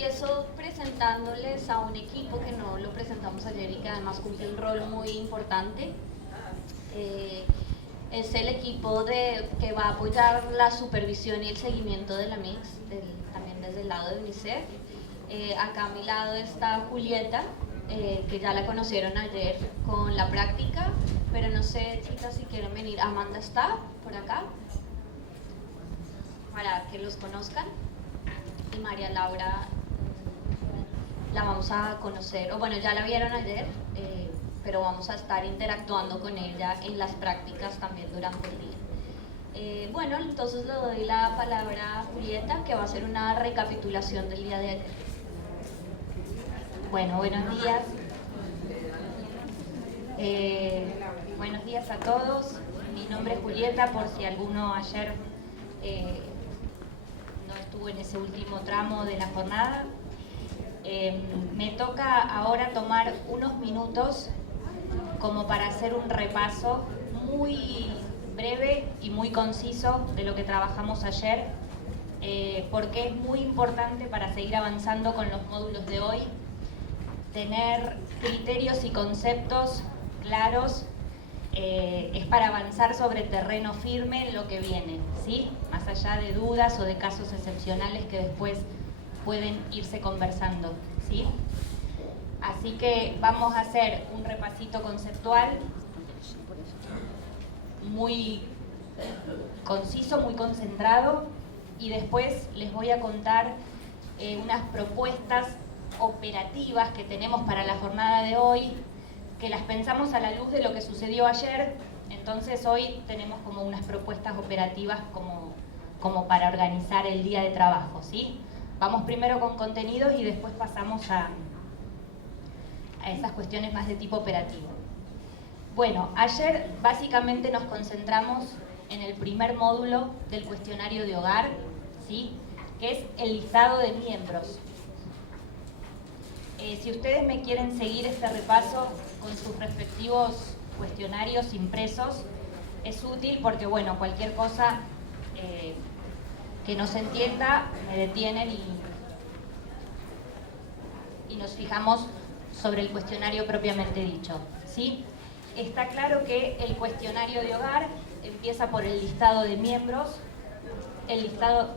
empiezo presentándoles a un equipo que no lo presentamos ayer y que además cumple un rol muy importante. Es el equipo que va a apoyar la supervisión y el seguimiento de la MIX, también desde el lado de UNICEF. Acá a mi lado está Julieta, que ya la conocieron ayer con la práctica, pero no sé, chicas, si quieren venir. Amanda está por acá, para que los conozcan. Y María Laura la vamos a conocer, o bueno, ya la vieron ayer, pero vamos a estar interactuando con ella en las prácticas también durante el día. Bueno, entonces le doy la palabra a Julieta, que va a hacer una recapitulación del día de ayer. Bueno, buenos días. Buenos días a todos. Mi nombre es Julieta, por si alguno ayer no estuvo en ese último tramo de la jornada. Me toca ahora tomar unos minutos como para hacer un repaso muy breve y muy conciso de lo que trabajamos ayer, porque es muy importante para seguir avanzando con los módulos de hoy, tener criterios y conceptos claros. Es para avanzar sobre terreno firme en lo que viene, ¿sí? Más allá de dudas o de casos excepcionales que después pueden irse conversando, ¿sí? Así que vamos a hacer un repasito conceptual muy conciso, muy concentrado, y después les voy a contar unas propuestas operativas que tenemos para la jornada de hoy, que las pensamos a la luz de lo que sucedió ayer. Entonces hoy tenemos como unas propuestas operativas como para organizar el día de trabajo, ¿sí? Vamos primero con contenidos y después pasamos a esas cuestiones más de tipo operativo. Bueno, ayer básicamente nos concentramos en el primer módulo del cuestionario de hogar, ¿sí? Que es el listado de miembros. Si ustedes me quieren seguir este repaso con sus respectivos cuestionarios impresos, es útil porque, bueno, cualquier cosa que no se entienda, me detienen y nos fijamos sobre el cuestionario propiamente dicho, ¿sí? Está claro que el cuestionario de hogar empieza por el listado de miembros, el listado...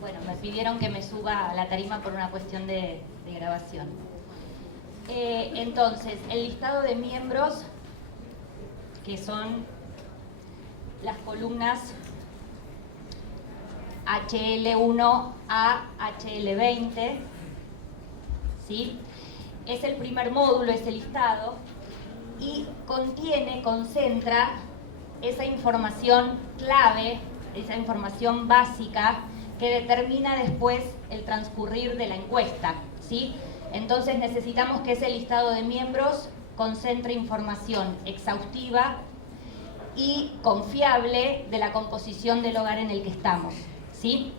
Bueno, me pidieron que me suba a la tarima por una cuestión de grabación. Entonces, el listado de miembros, que son las columnas HL1 a HL20, ¿sí? Es el primer módulo, ese listado, y concentra esa información clave, esa información básica que determina después el transcurrir de la encuesta, ¿sí? Entonces necesitamos que ese listado de miembros concentre información exhaustiva y confiable de la composición del hogar en el que estamos, ¿sí?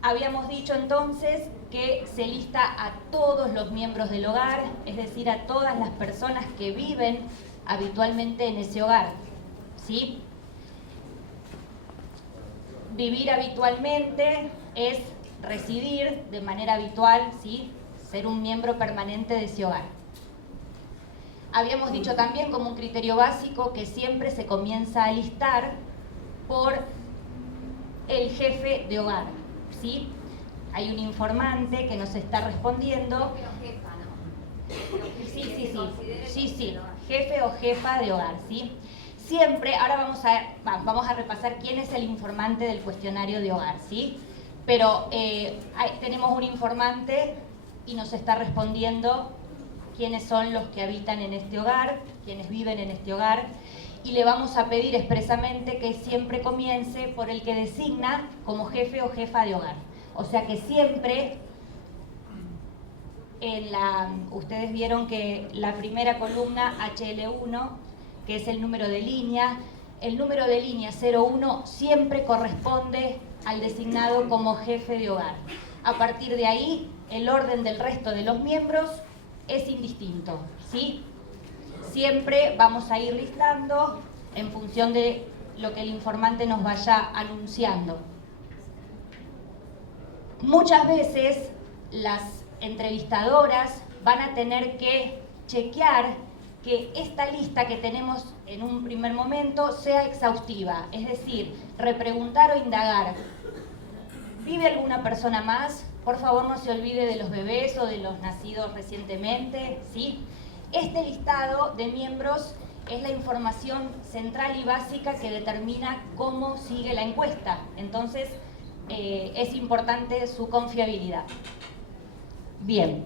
Habíamos dicho entonces que se lista a todos los miembros del hogar, es decir, a todas las personas que viven habitualmente en ese hogar, ¿sí? Vivir habitualmente es residir de manera habitual, ¿sí? Ser un miembro permanente de ese hogar. Habíamos dicho también como un criterio básico que siempre se comienza a listar por el jefe de hogar, ¿sí? Hay un informante que nos está respondiendo. Sí, jefe o jefa de hogar, ¿sí? Siempre, ahora vamos a repasar quién es el informante del cuestionario de hogar, ¿sí? Pero tenemos un informante y nos está respondiendo quiénes son los que habitan en este hogar, quienes viven en este hogar, y le vamos a pedir expresamente que siempre comience por el que designa como jefe o jefa de hogar. O sea que siempre, ustedes vieron que la primera columna HL1, que es el número de línea, el número de línea 01 siempre corresponde al designado como jefe de hogar. A partir de ahí, el orden del resto de los miembros es indistinto, ¿sí? Siempre vamos a ir listando en función de lo que el informante nos vaya anunciando. Muchas veces las entrevistadoras van a tener que chequear que esta lista que tenemos en un primer momento sea exhaustiva, es decir, repreguntar o indagar. ¿Vive alguna persona más? Por favor, no se olvide de los bebés o de los nacidos recientemente, ¿sí? Este listado de miembros es la información central y básica que determina cómo sigue la encuesta. Entonces, es importante su confiabilidad. Bien.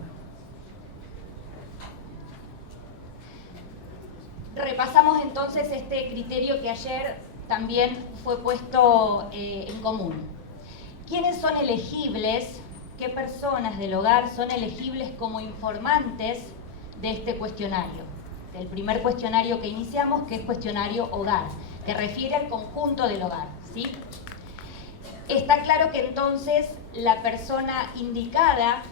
Repasamos entonces este criterio que ayer también fue puesto en común. ¿Quiénes son elegibles? ¿Qué personas del hogar son elegibles como informantes de este cuestionario? Del primer cuestionario que iniciamos, que es cuestionario hogar, que refiere al conjunto del hogar, ¿sí? Está claro que entonces la persona indicada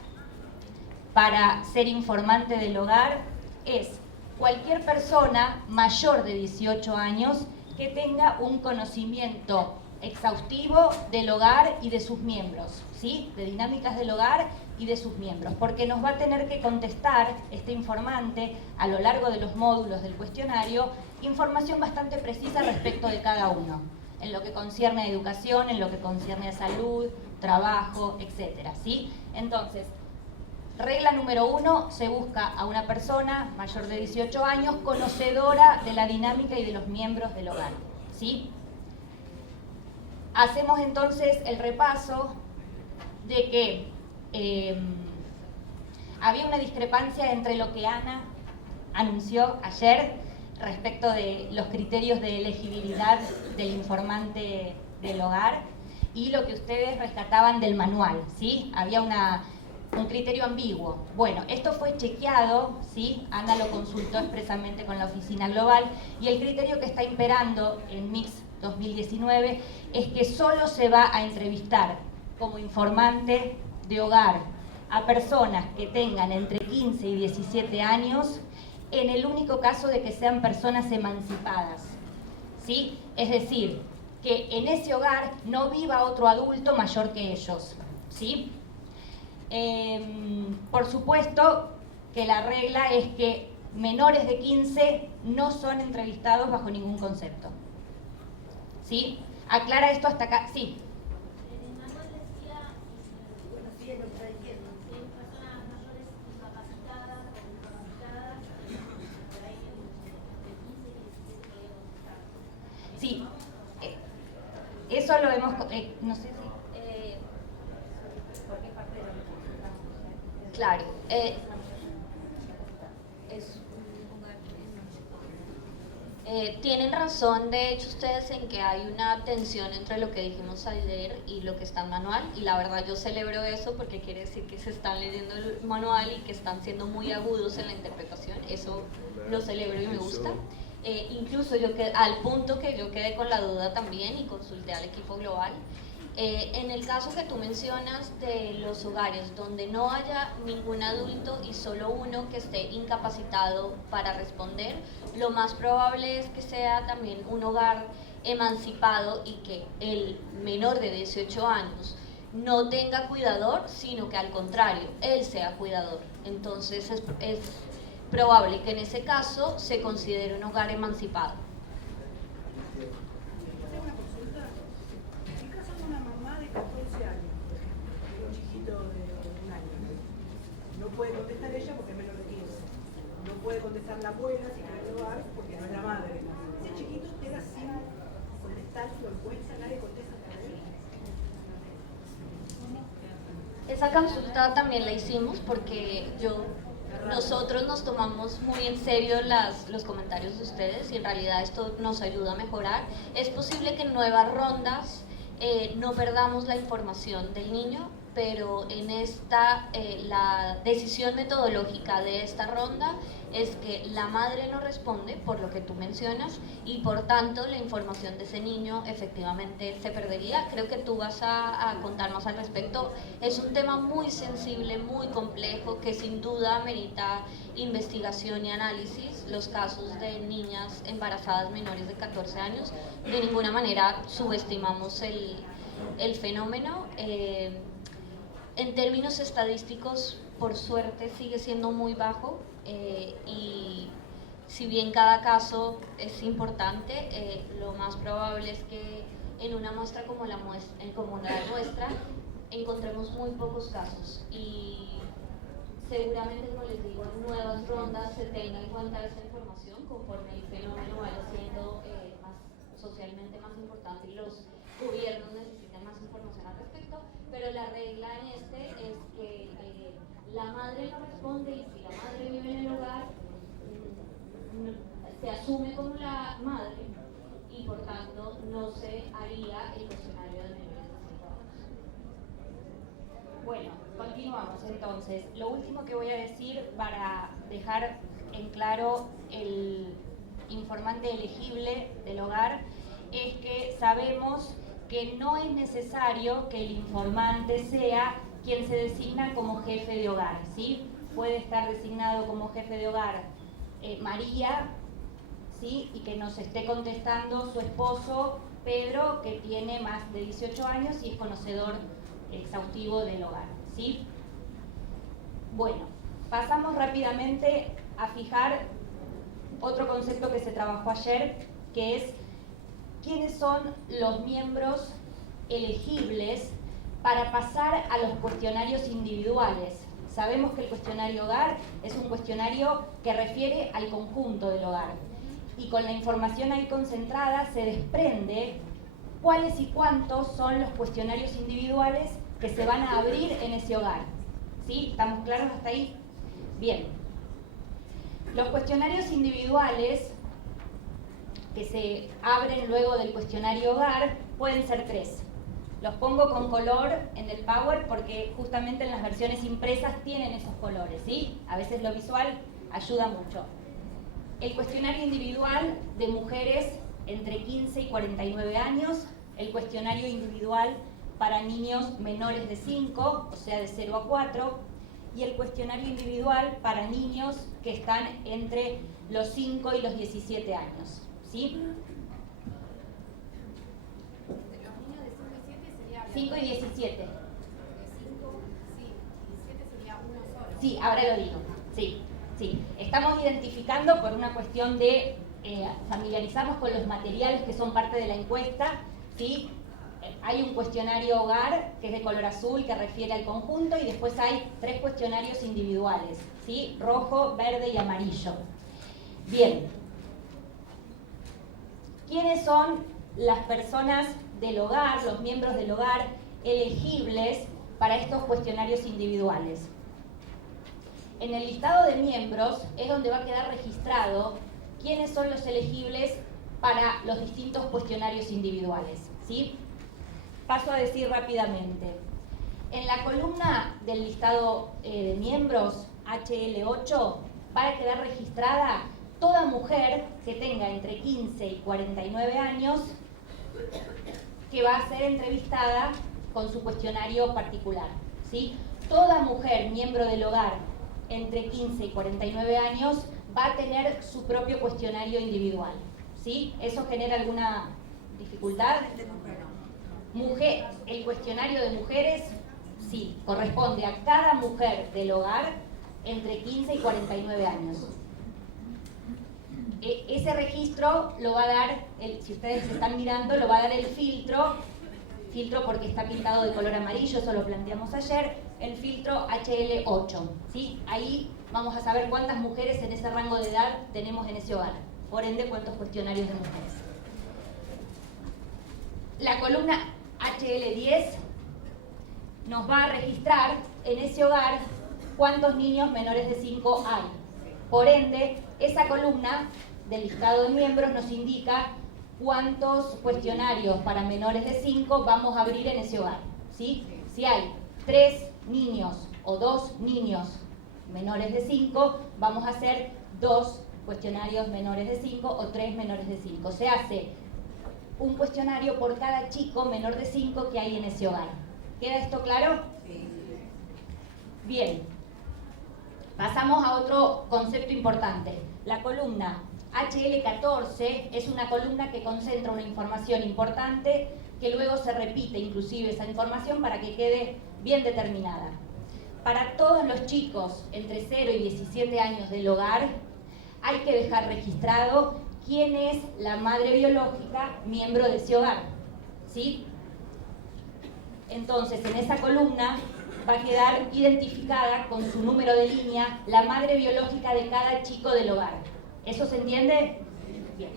para ser informante del hogar es cualquier persona mayor de 18 años que tenga un conocimiento exhaustivo del hogar y de sus miembros, ¿sí? De dinámicas del hogar y de sus miembros, porque nos va a tener que contestar este informante a lo largo de los módulos del cuestionario información bastante precisa respecto de cada uno, en lo que concierne a educación, en lo que concierne a salud, trabajo, etcétera, ¿sí? Entonces, regla número 1, se busca a una persona mayor de 18 años conocedora de la dinámica y de los miembros del hogar, ¿sí? Hacemos entonces el repaso de que había una discrepancia entre lo que Ana anunció ayer respecto de los criterios de elegibilidad del informante del hogar y lo que ustedes rescataban del manual, ¿sí? Había un criterio ambiguo. Bueno, esto fue chequeado, ¿sí? Ana lo consultó expresamente con la Oficina Global y el criterio que está imperando en Mix 2019 es que solo se va a entrevistar como informante de hogar a personas que tengan entre 15 y 17 años en el único caso de que sean personas emancipadas, ¿sí? Es decir, que en ese hogar no viva otro adulto mayor que ellos, ¿sí? Por supuesto que la regla es que menores de 15 no son entrevistados bajo ningún concepto, ¿sí? ¿Aclara esto hasta acá? Sí. Sí, eso lo hemos, no sé si, ¿por qué parte de la Claro, tienen razón, de hecho, ustedes en que hay una tensión entre lo que dijimos ayer y lo que está en manual, y la verdad yo celebro eso porque quiere decir que se están leyendo el manual y que están siendo muy agudos en la interpretación. Eso lo celebro y me gusta. Incluso al punto que yo quedé con la duda también y consulté al equipo global. En el caso que tú mencionas de los hogares donde no haya ningún adulto y solo uno que esté incapacitado para responder, lo más probable es que sea también un hogar emancipado y que el menor de 18 años no tenga cuidador, sino que al contrario, él sea cuidador. Entonces es probable que en ese caso se considere un hogar emancipado. Puede contestar ella porque es menor de 15. No puede contestar la abuela si quiere hogar porque no es la madre. Ese chiquito queda sin contestar su encuesta, nadie contesta a la Esa consulta también la hicimos porque nosotros nos tomamos muy en serio los comentarios de ustedes y en realidad esto nos ayuda a mejorar. Es posible que en nuevas rondas no perdamos la información del niño, pero en esta, la decisión metodológica de esta ronda es que la madre no responde por lo que tú mencionas y por tanto la información de ese niño efectivamente se perdería. Creo que tú vas a contarnos al respecto. Es un tema muy sensible, muy complejo, que sin duda merita investigación y análisis. Los casos de niñas embarazadas menores de 14 años, de ninguna manera subestimamos el fenómeno. En términos estadísticos, por suerte, sigue siendo muy bajo y si bien cada caso es importante, lo más probable es que en una muestra como la nuestra encontremos muy pocos casos y seguramente, como les digo, en nuevas rondas se tenga en cuenta esa información conforme el fenómeno vaya siendo socialmente más importante y los gobiernos necesitan más información al respecto, pero la regla en este es que la madre no responde y si la madre vive en el hogar se asume como la madre y por tanto no se haría el cuestionario de menores de 5 años. Bueno, continuamos entonces. Lo último que voy a decir para dejar en claro el informante elegible del hogar es que sabemos que no es necesario que el informante sea quien se designa como jefe de hogar, ¿sí? Puede estar designado como jefe de hogar María, ¿sí? Y que nos esté contestando su esposo Pedro, que tiene más de 18 años y es conocedor exhaustivo del hogar, ¿sí? Bueno, pasamos rápidamente a fijar otro concepto que se trabajó ayer, que es quiénes son los miembros elegibles para pasar a los cuestionarios individuales. Sabemos que el cuestionario hogar es un cuestionario que refiere al conjunto del hogar y con la información ahí concentrada se desprende cuáles y cuántos son los cuestionarios individuales que se van a abrir en ese hogar. ¿Sí? ¿Estamos claros hasta ahí? Bien. Los cuestionarios individuales que se abren luego del cuestionario hogar pueden ser 3. Los pongo con color en el Power porque justamente en las versiones impresas tienen esos colores, ¿sí? A veces lo visual ayuda mucho. El cuestionario individual de mujeres entre 15 y 49 años, el cuestionario individual para niños menores de 5, o sea de 0 a 4, y el cuestionario individual para niños que están entre los 5 y los 17 años, ¿sí? 5 y 17. De 5, sí, 17 sería uno solo. Sí, ahora lo digo. Sí, sí. Estamos identificando por una cuestión de familiarizarnos con los materiales que son parte de la encuesta, ¿sí? Hay un cuestionario hogar que es de color azul que refiere al conjunto y después hay 3 cuestionarios individuales, ¿sí? Rojo, verde y amarillo. Bien. ¿Quiénes son las personas del hogar, los miembros del hogar elegibles para estos cuestionarios individuales? En el listado de miembros es donde va a quedar registrado quiénes son los elegibles para los distintos cuestionarios individuales, ¿sí? Paso a decir rápidamente. En la columna del listado de miembros HL8 va a quedar registrada toda mujer que tenga entre 15 y 49 años que va a ser entrevistada con su cuestionario particular, ¿sí? Toda mujer miembro del hogar entre 15 y 49 años va a tener su propio cuestionario individual, ¿sí? ¿Eso genera alguna dificultad? Mujer, el cuestionario de mujeres, sí, corresponde a cada mujer del hogar entre 15 y 49 años. Ese registro lo va a dar, si ustedes están mirando, lo va a dar el filtro porque está pintado de color amarillo, eso lo planteamos ayer, el filtro HL8, ¿sí? Ahí vamos a saber cuántas mujeres en ese rango de edad tenemos en ese hogar, por ende cuántos cuestionarios de mujeres. La columna HL10 nos va a registrar en ese hogar cuántos niños menores de 5 hay. Por ende, esa columna del listado de miembros nos indica cuántos cuestionarios para menores de 5 vamos a abrir en ese hogar, ¿sí? Si hay 3 niños o 2 niños menores de 5, vamos a hacer 2 cuestionarios menores de 5 o 3 menores de 5. Se hace un cuestionario por cada chico menor de 5 que hay en ese hogar. ¿Queda esto claro? Sí. Bien. Pasamos a otro concepto importante. La columna HL14 es una columna que concentra una información importante que luego se repite inclusive esa información para que quede bien determinada. Para todos los chicos entre 0 y 17 años del hogar hay que dejar registrado quién es la madre biológica miembro de ese hogar, ¿sí? Entonces, en esa columna va a quedar identificada con su número de línea la madre biológica de cada chico del hogar. ¿Eso se entiende? Bien.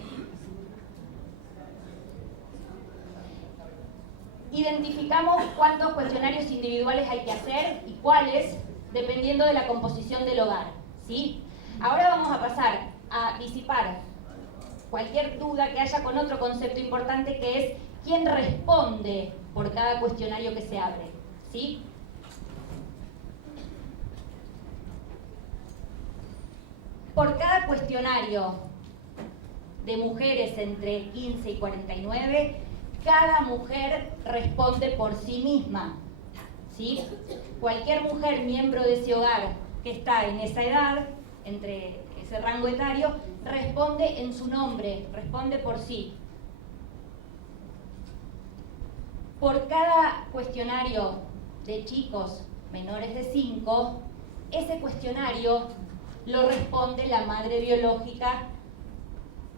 Identificamos cuántos cuestionarios individuales hay que hacer y cuáles, dependiendo de la composición del hogar, ¿sí? Ahora vamos a pasar a disipar cualquier duda que haya con otro concepto importante, que es quién responde por cada cuestionario que se abre, ¿sí? Por cada cuestionario de mujeres entre 15 y 49, cada mujer responde por sí misma, ¿sí? Cualquier mujer miembro de ese hogar que está en esa edad, entre ese rango etario, responde en su nombre, responde por sí. Por cada cuestionario de chicos menores de 5, ese cuestionario lo responde la madre biológica,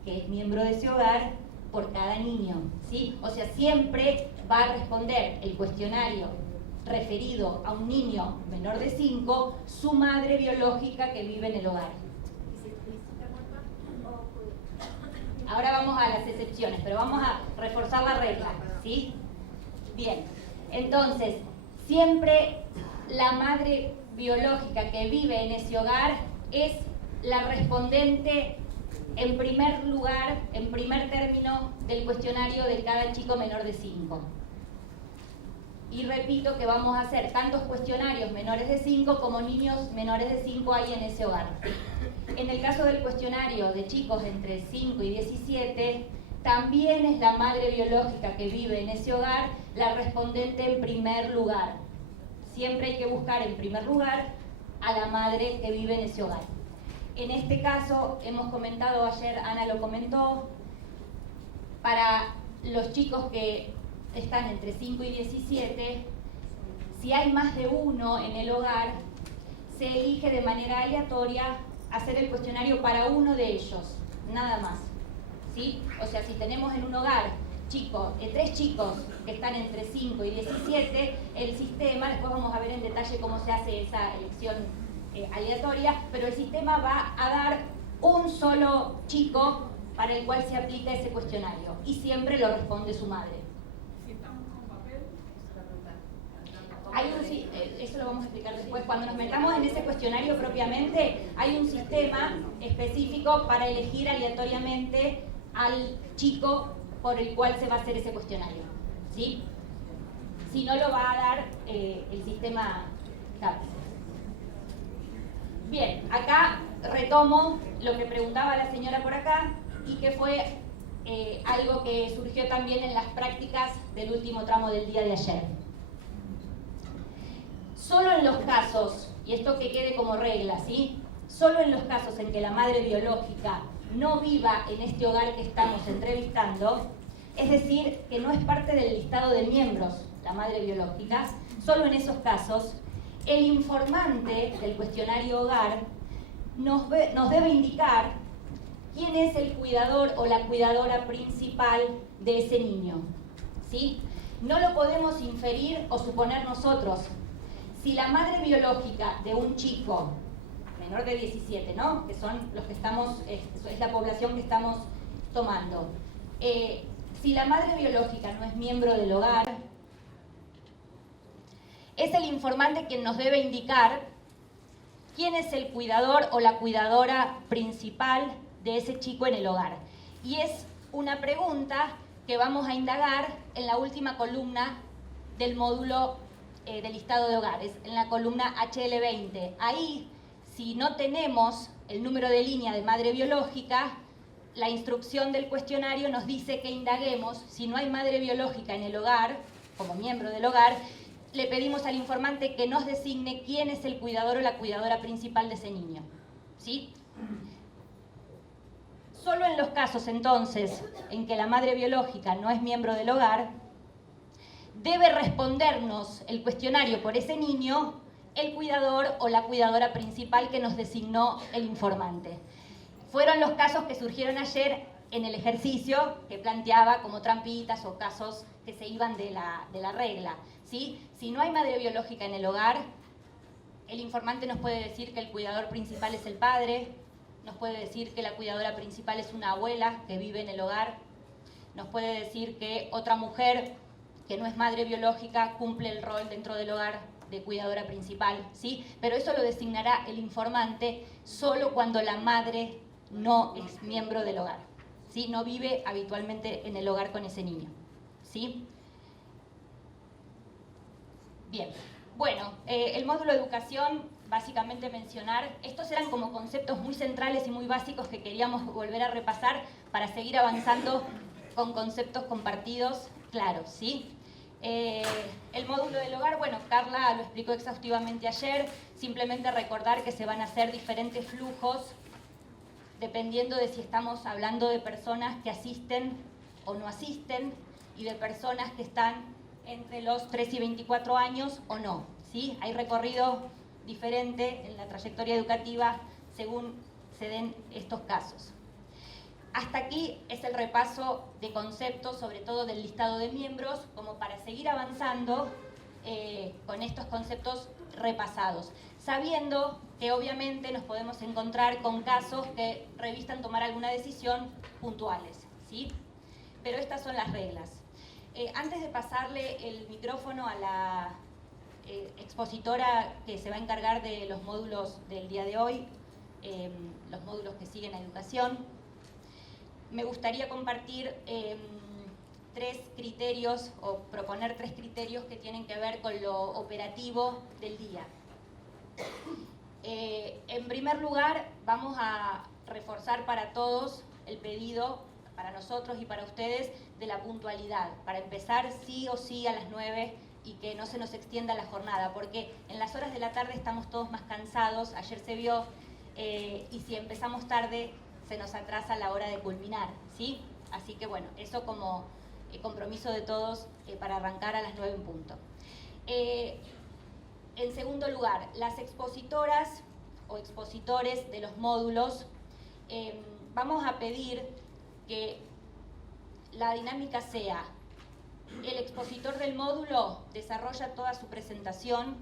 que es miembro de ese hogar, por cada niño, ¿sí? O sea, siempre va a responder el cuestionario referido a un niño menor de 5, su madre biológica que vive en el hogar. Ahora vamos a las excepciones, pero vamos a reforzar la regla, ¿sí? Bien, entonces, siempre la madre biológica que vive en ese hogar es la respondente en primer lugar, en primer término del cuestionario de cada chico menor de 5. Y repito que vamos a hacer tantos cuestionarios menores de 5 como niños menores de 5 hay en ese hogar. En el caso del cuestionario de chicos entre 5 y 17, también es la madre biológica que vive en ese hogar la respondente en primer lugar. Siempre hay que buscar en primer lugar a la madre que vive en ese hogar. En este caso, hemos comentado ayer, Ana lo comentó, para los chicos que están entre 5 y 17, si hay más de uno en el hogar, se elige de manera aleatoria hacer el cuestionario para uno de ellos, nada más, ¿sí? O sea, si tenemos en un hogar 3 chicos que están entre 5 y 17, el sistema, después vamos a ver en detalle cómo se hace esa elección aleatoria, pero el sistema va a dar un solo chico para el cual se aplica ese cuestionario y siempre lo responde su madre. Si estamos con papel, Eso lo vamos a explicar después. Cuando nos metamos en ese cuestionario propiamente, hay un sistema específico para elegir aleatoriamente al chico por el cual se va a hacer ese cuestionario, ¿sí? Si no, lo va a dar el sistema CAPES. Bien, acá retomo lo que preguntaba la señora por acá y que fue algo que surgió también en las prácticas del último tramo del día de ayer. Solo en los casos, y esto que quede como regla, ¿sí? Solo en los casos en que la madre biológica no viva en este hogar que estamos entrevistando, es decir, que no es parte del listado de miembros, la madre biológica, solo en esos casos, el informante del cuestionario hogar nos debe indicar quién es el cuidador o la cuidadora principal de ese niño, ¿sí? No lo podemos inferir o suponer nosotros. Si la madre biológica de un chico menor de 17, ¿no? Que son los que estamos, es la población que estamos tomando. Si la madre biológica no es miembro del hogar, es el informante quien nos debe indicar quién es el cuidador o la cuidadora principal de ese chico en el hogar. Y es una pregunta que vamos a indagar en la última columna del módulo del listado de hogares, en la columna HL20. Ahí, si no tenemos el número de línea de madre biológica, la instrucción del cuestionario nos dice que indaguemos. Si no hay madre biológica en el hogar, como miembro del hogar, le pedimos al informante que nos designe quién es el cuidador o la cuidadora principal de ese niño. ¿Sí? Solo en los casos, entonces, en que la madre biológica no es miembro del hogar, debe respondernos el cuestionario por ese niño el cuidador o la cuidadora principal que nos designó el informante. Fueron los casos que surgieron ayer en el ejercicio que planteaba como trampitas o casos que se iban de la regla. ¿Sí? Si no hay madre biológica en el hogar, el informante nos puede decir que el cuidador principal es el padre, nos puede decir que la cuidadora principal es una abuela que vive en el hogar, nos puede decir que otra mujer que no es madre biológica cumple el rol dentro del hogar de cuidadora principal, ¿sí? Pero eso lo designará el informante solo cuando la madre no es miembro del hogar, ¿sí? No vive habitualmente en el hogar con ese niño, ¿sí? Bien, bueno, el módulo de educación, básicamente mencionar, estos eran como conceptos muy centrales y muy básicos que queríamos volver a repasar para seguir avanzando con conceptos compartidos claros, ¿sí? El módulo del hogar, bueno, Carla lo explicó exhaustivamente ayer, simplemente recordar que se van a hacer diferentes flujos dependiendo de si estamos hablando de personas que asisten o no asisten y de personas que están entre los 3 y 24 años o no, ¿sí? Hay recorrido diferente en la trayectoria educativa según se den estos casos. Hasta aquí es el repaso de conceptos, sobre todo del listado de miembros, como para seguir avanzando con estos conceptos repasados, sabiendo que obviamente nos podemos encontrar con casos que revistan tomar alguna decisión puntuales, ¿sí? Pero estas son las reglas. Antes de pasarle el micrófono a la expositora que se va a encargar de los módulos del día de hoy, los módulos que siguen a educación, me gustaría compartir 3 criterios o proponer 3 criterios que tienen que ver con lo operativo del día. En primer lugar, vamos a reforzar para todos el pedido, para nosotros y para ustedes, de la puntualidad, para empezar sí o sí a las 9 y que no se nos extienda la jornada, porque en las horas de la tarde estamos todos más cansados, ayer se vio, y si empezamos tarde se nos atrasa la hora de culminar, ¿sí? Así que bueno, eso como compromiso de todos para arrancar a las 9 en punto. En segundo lugar, las expositoras o expositores de los módulos, vamos a pedir que la dinámica sea: el expositor del módulo desarrolla toda su presentación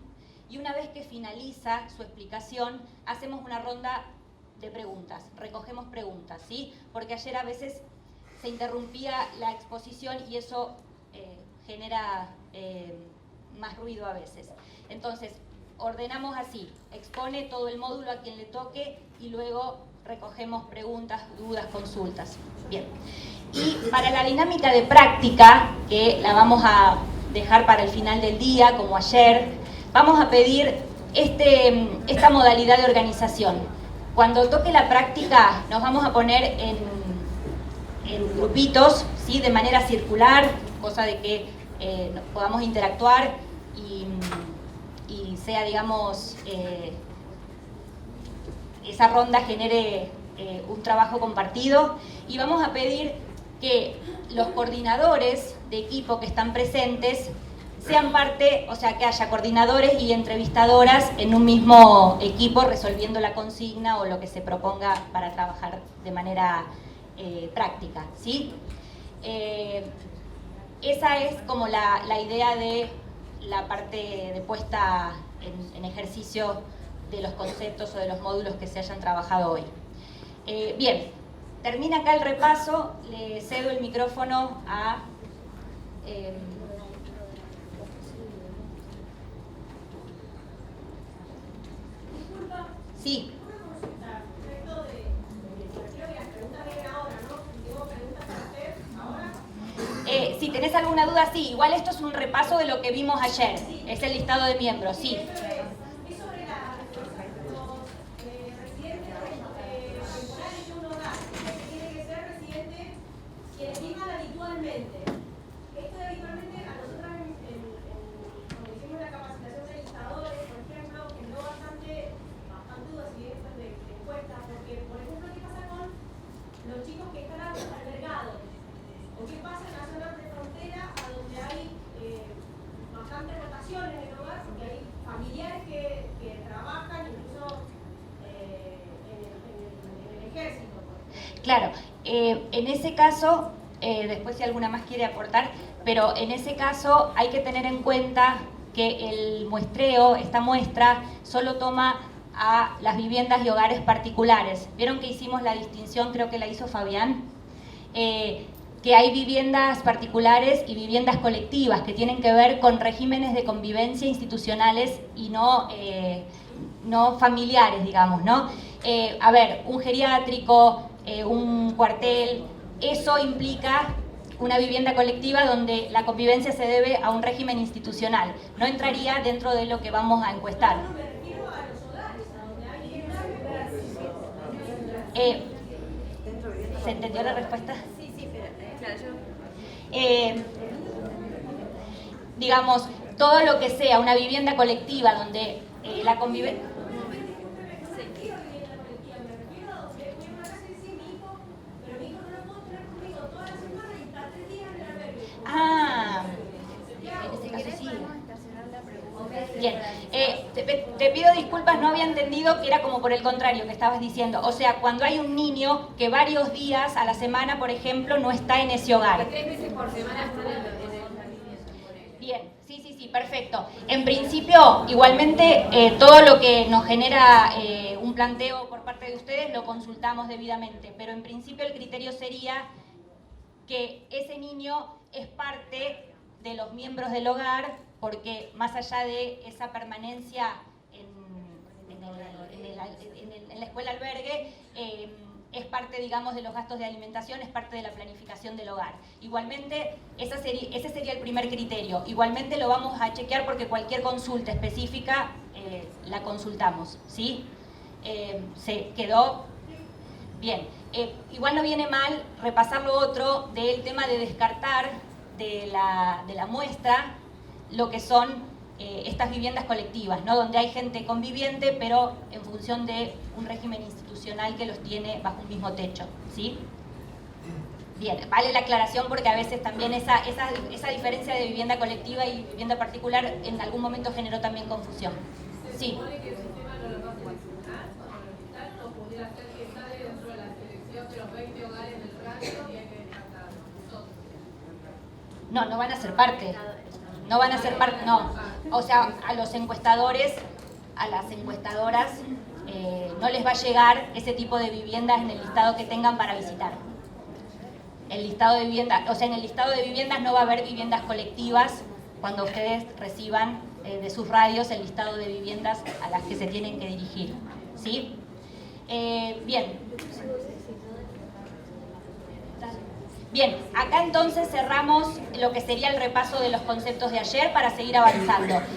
y una vez que finaliza su explicación, hacemos una ronda de preguntas, recogemos preguntas, ¿sí? Porque ayer a veces se interrumpía la exposición y eso genera más ruido a veces. Entonces, ordenamos así: expone todo el módulo a quien le toque y luego recogemos preguntas, dudas, consultas. Bien. Y para la dinámica de práctica, que la vamos a dejar para el final del día, como ayer, vamos a pedir esta modalidad de organización. Cuando toque la práctica nos vamos a poner en grupitos, ¿sí? De manera circular, cosa de que podamos interactuar y sea, digamos, esa ronda genere un trabajo compartido. Y vamos a pedir que los coordinadores de equipo que están presentes sean parte, o sea, que haya coordinadores y entrevistadoras en un mismo equipo resolviendo la consigna o lo que se proponga para trabajar de manera práctica, ¿sí? Esa es como la idea de la parte de puesta en ejercicio de los conceptos o de los módulos que se hayan trabajado hoy. Bien, termina acá el repaso, le cedo el micrófono a... Sí. Si tenés alguna alguna duda, sí. Igual esto es un repaso de lo que vimos ayer. Es el listado de miembros, sí. Es sobre los residentes temporales de un hogar. Tiene que ser residentes quienes vivan habitualmente. Esto habitualmente a nosotros cuando hicimos la capacitación de listadores, por ejemplo, quedó bastante dudas y estas de encuestas, porque por ejemplo, ¿qué pasa con los chicos que están albergados? ¿O qué pasa en las zonas de frontera a donde hay bastantes rotaciones en el hogar, porque hay familiares que trabajan incluso en el ejército? Claro, en ese caso, después si alguna más quiere aportar, pero en ese caso hay que tener en cuenta que el muestreo, esta muestra, solo toma a las viviendas y hogares particulares. ¿Vieron que hicimos la distinción, creo que la hizo Fabián? Que hay viviendas particulares y viviendas colectivas que tienen que ver con regímenes de convivencia institucionales y no familiares, digamos, ¿no? A ver, un geriátrico, un cuartel, eso implica una vivienda colectiva donde la convivencia se debe a un régimen institucional. No entraría dentro de lo que vamos a encuestar. ¿Se entendió la respuesta? Sí, pero claro, Digamos, todo lo que sea una vivienda colectiva donde la convivencia... Ah, en ese caso sí. Bien, te pido disculpas, no había entendido que era como por el contrario que estabas diciendo. O sea, cuando hay un niño que varios días a la semana, por ejemplo, no está en ese hogar. 3 veces por semana están en el Bien, sí, perfecto. En principio, igualmente, todo lo que nos genera un planteo por parte de ustedes lo consultamos debidamente, pero en principio el criterio sería que ese niño es parte de los miembros del hogar, porque más allá de esa permanencia en la escuela albergue, es parte, digamos, de los gastos de alimentación, es parte de la planificación del hogar. Igualmente, ese sería el primer criterio. Igualmente lo vamos a chequear porque cualquier consulta específica la consultamos, ¿sí? ¿Se quedó? Bien. Igual no viene mal repasar lo otro del tema de descartar de la muestra lo que son estas viviendas colectivas, ¿no? Donde hay gente conviviente, pero en función de un régimen institucional que los tiene bajo un mismo techo, ¿sí? Bien, vale la aclaración porque a veces también esa diferencia de vivienda colectiva y vivienda particular en algún momento generó también confusión. Sí. ¿Se supone que el sistema no lo va a seleccionar cuando lo quitan o pudiera ser que sale dentro de la selección de los 20 hogares del radio y hay que descartar nosotros? No van a ser parte. No van a ser parte, no. O sea, a los encuestadores, a las encuestadoras, no les va a llegar ese tipo de viviendas en el listado que tengan para visitar. El listado de viviendas, o sea, en el listado de viviendas no va a haber viviendas colectivas cuando ustedes reciban de sus radios el listado de viviendas a las que se tienen que dirigir, ¿sí? Bien. Bien, acá entonces cerramos lo que sería el repaso de los conceptos de ayer para seguir avanzando.